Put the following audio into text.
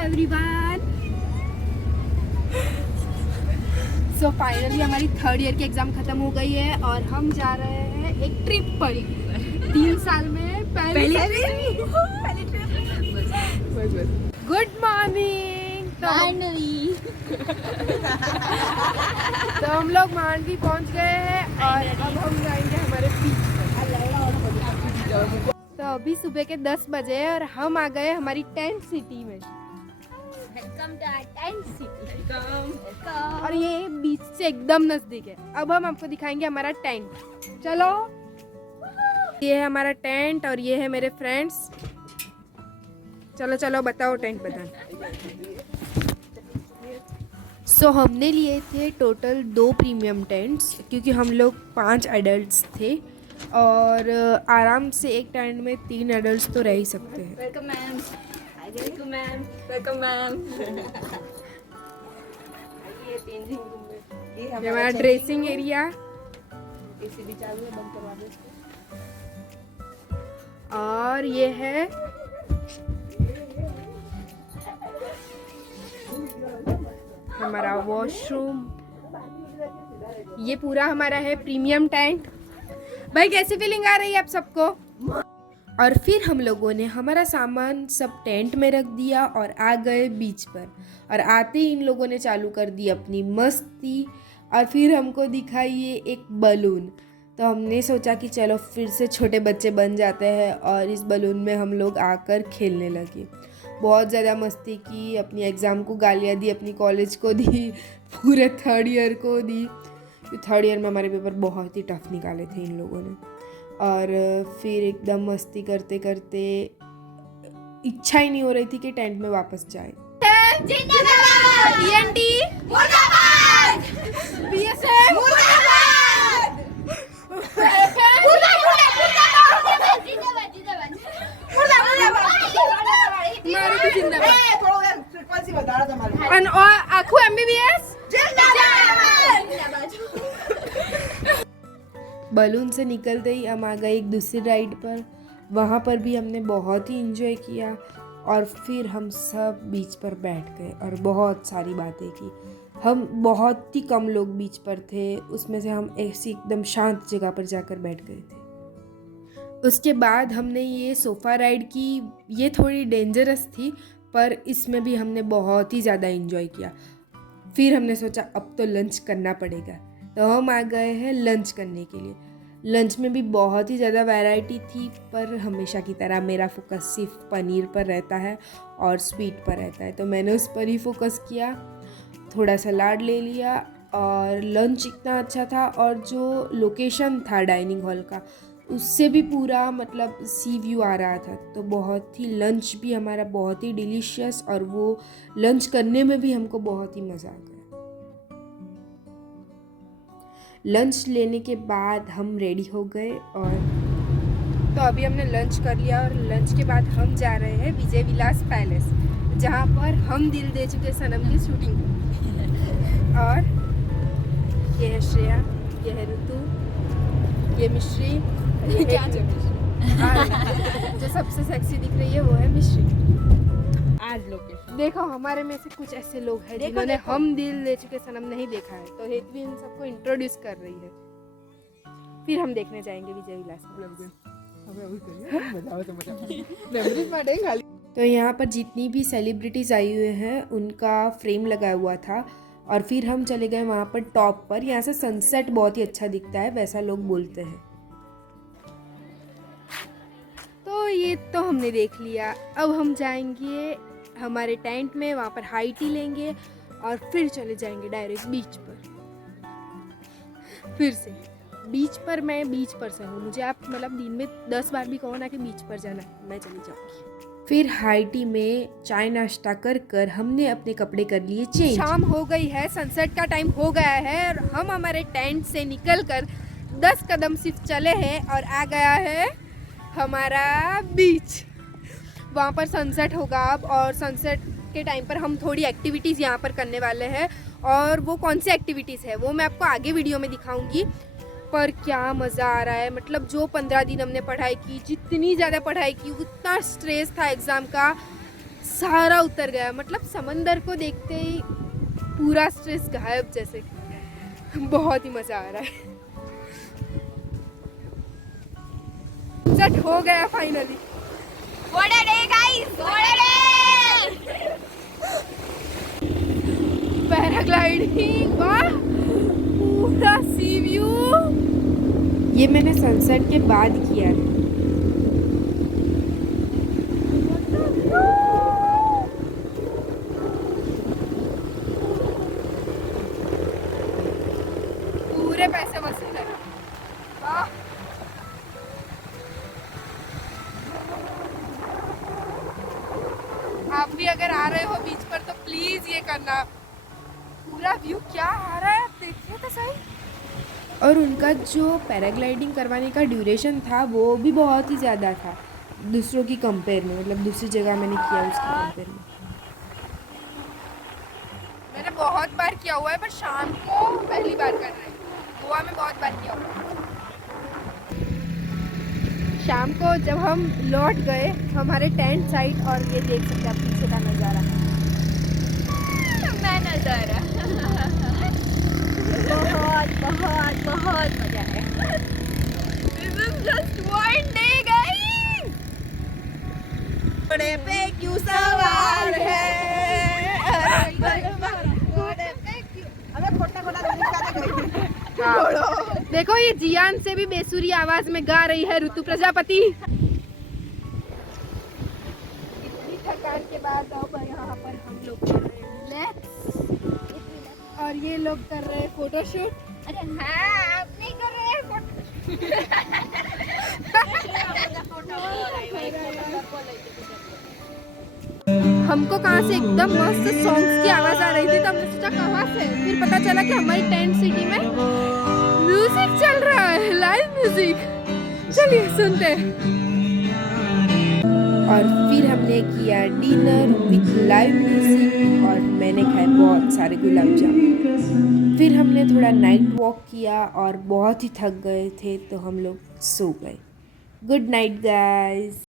Everyone. So finally हमारी third year की exam खत्म हो गई है और हम जा रहे हैं एक ट्रिप पर। 3 साल में पहली गुड मॉर्निंग। तो हम लोग मांडवी पहुंच गए हैं और अब हम जाएंगे हमारे बीच पर। तो अभी सुबह के 10 बजे हैं और हम आ गए हमारी टेंट सिटी में। Welcome to our tent city. और ये बीच से एकदम नजदीक है। अब हम आपको दिखाएंगे हमारा टेंट। चलो, ये है हमारा टेंट और ये है मेरे फ्रेंड्स। चलो चलो बताओ टेंट बताओ। सो हमने लिए थे टोटल 2 प्रीमियम टेंट्स क्योंकि हम लोग 5 एडल्ट्स थे और आराम से एक टेंट में 3 एडल्ट्स तो रह ही सकते हैं। Welcome ma'am. Welcome ma'am. Welcome ma'am. ये चेंजिंग रूम में ये हमारा ड्रेसिंग एरिया। एसी भी चालू है, बंद करवा दो। और ये है हमारा वॉशरूम। ये पूरा हमारा है प्रीमियम टेंट। भाई कैसी फीलिंग आ रही है आप सबको? और फिर हम लोगों ने हमारा सामान सब टेंट में रख दिया और आ गए बीच पर। और आते ही इन लोगों ने चालू कर दी अपनी मस्ती और फिर हमको दिखाई ये एक बलून। तो हमने सोचा कि चलो फिर से छोटे बच्चे बन जाते हैं और इस बलून में हम लोग आकर खेलने लगे। बहुत ज़्यादा मस्ती की, अपनी एग्ज़ाम को गालियाँ दी, अपनी कॉलेज को दी, पूरे थर्ड ईयर को दी। थर्ड ईयर में हमारे पेपर बहुत ही टफ निकाले थे इन लोगों ने। और फिर एकदम मस्ती करते करते इच्छा ही नहीं हो रही थी कि टेंट में वापस जाए। बलून से निकलते ही हम आ गए एक दूसरी राइड पर। वहाँ पर भी हमने बहुत ही इंजॉय किया और फिर हम सब बीच पर बैठ गए और बहुत सारी बातें की। हम बहुत ही कम लोग बीच पर थे, उसमें से हम ऐसी एकदम शांत जगह पर जाकर बैठ गए थे। उसके बाद हमने ये सोफ़ा राइड की। ये थोड़ी डेंजरस थी पर इसमें भी हमने बहुत ही ज़्यादा इंजॉय किया। फिर हमने सोचा अब तो लंच करना पड़ेगा, तो हम आ गए हैं लंच करने के लिए। लंच में भी बहुत ही ज़्यादा वैरायटी थी पर हमेशा की तरह मेरा फोकस सिर्फ पनीर पर रहता है और स्वीट पर रहता है, तो मैंने उस पर ही फोकस किया। थोड़ा सलाद ले लिया और लंच इतना अच्छा था और जो लोकेशन था डाइनिंग हॉल का उससे भी पूरा मतलब सी व्यू आ रहा था। तो बहुत ही लंच भी हमारा बहुत ही डिलीशियस और वो लंच करने में भी हमको बहुत ही मज़ा आ गया। लंच लेने के बाद हम रेडी हो गए और तो अभी हमने लंच कर लिया और लंच के बाद हम जा रहे हैं विजय विलास पैलेस, जहाँ पर हम दिल दे चुके सनम की शूटिंग। और ये है श्रेया, ये है ऋतु, ये मिश्री, जो सबसे सेक्सी दिख रही है वो है मिश्री। आज लोकेशन देखो हमारे में से कुछ ऐसे लोग हैं जिन्होंने हम दिल दे चुके सनम नहीं देखा है, तो हेत भी इन सबको इंट्रोड्यूस कर रही है। फिर हम देखने जाएंगे विजय विलास। तो यहाँ पर जितनी भी सेलिब्रिटीज आई हुए हैं उनका फ्रेम लगा हुआ था और फिर हम चले गए वहाँ पर टॉप पर। यहाँ से सनसेट बहुत ही अच्छा दिखता है, वैसा लोग बोलते हैं। तो ये तो हमने देख लिया। अब हम जाएंगे हमारे टेंट में, वहाँ पर हाई टी लेंगे और फिर चले जाएंगे डायरेक्ट बीच पर। फिर से बीच पर, मैं बीच पर से हूँ, मुझे आप मतलब दिन में 10 बार भी कहो ना कि बीच पर जाना, मैं चली जाऊँगी। फिर हाई टी में चाय नाश्ता कर कर हमने अपने कपड़े कर लिए चेंज। शाम हो गई है, सनसेट का टाइम हो गया है और हम हमारे टेंट से निकल कर 10 कदम सिर्फ चले हैं और आ गया है हमारा बीच। वहाँ पर सनसेट होगा अब और सनसेट के टाइम पर हम थोड़ी एक्टिविटीज़ यहाँ पर करने वाले हैं और वो कौन सी एक्टिविटीज़ है वो मैं आपको आगे वीडियो में दिखाऊंगी। पर क्या मज़ा आ रहा है, मतलब जो 15 दिन हमने पढ़ाई की, जितनी ज़्यादा पढ़ाई की उतना स्ट्रेस था एग्ज़ाम का, सारा उतर गया, मतलब समंदर को देखते ही पूरा स्ट्रेस गायब जैसे। बहुत ही मज़ा आ रहा है। सट हो गया finally. What a day, guys! What a day! Paragliding, वाह, पूरा सी व्यू। ये मैंने सनसेट के बाद किया है। पूरे पैसे वसूल है। वाह, आप भी अगर आ रहे हो बीच पर तो प्लीज ये करना। पूरा व्यू क्या आ रहा है, आप देखिए तो सही। और उनका जो पैराग्लाइडिंग करवाने का ड्यूरेशन था वो भी बहुत ही ज़्यादा था दूसरों की कंपेयर में, मतलब दूसरी जगह मैंने किया उसकी कंपेयर में। मैंने बहुत बार किया हुआ है पर शाम को पहली बार कर रहे हैं। गोवा में बहुत बार किया हुआ है। शाम को जब हम लौट गए हमारे टेंट साइट, और ये देख सकते हैं आप पीछे का नज़ारा। मैं नजारा बहुत बहुत बहुत मजा है। This is just one day, guys. घोड़े पे क्यों सवार है, देखो ये जियान से भी बेसुरी आवाज में गा रही है ऋतु प्रजापति। इतनी थकान के बाद अब यहाँ पर हम लोग कर रहे हैं रिलैक्स, और ये लोग कर रहे हैं फोटोशूट। अरे हाँ, आप नहीं कर रहे हैं हमको कहाँ से एकदम मस्त सॉन्ग्स की आवाज आ रही थी, तो हमने सोचा कहाँ से, फिर पता चला कि हमारी टेंट सिटी में म्यूजिक चल रहा है, लाइव म्यूजिक। चलिए सुनते हैं। और फिर हमने किया डिनर विद लाइव म्यूजिक, और मैंने खाए बहुत सारे गुलाब जामुन। फिर हमने थोड़ा नाइट वॉक किया और बहुत ही थक गए थे तो हम लोग सो गए। Good night guys.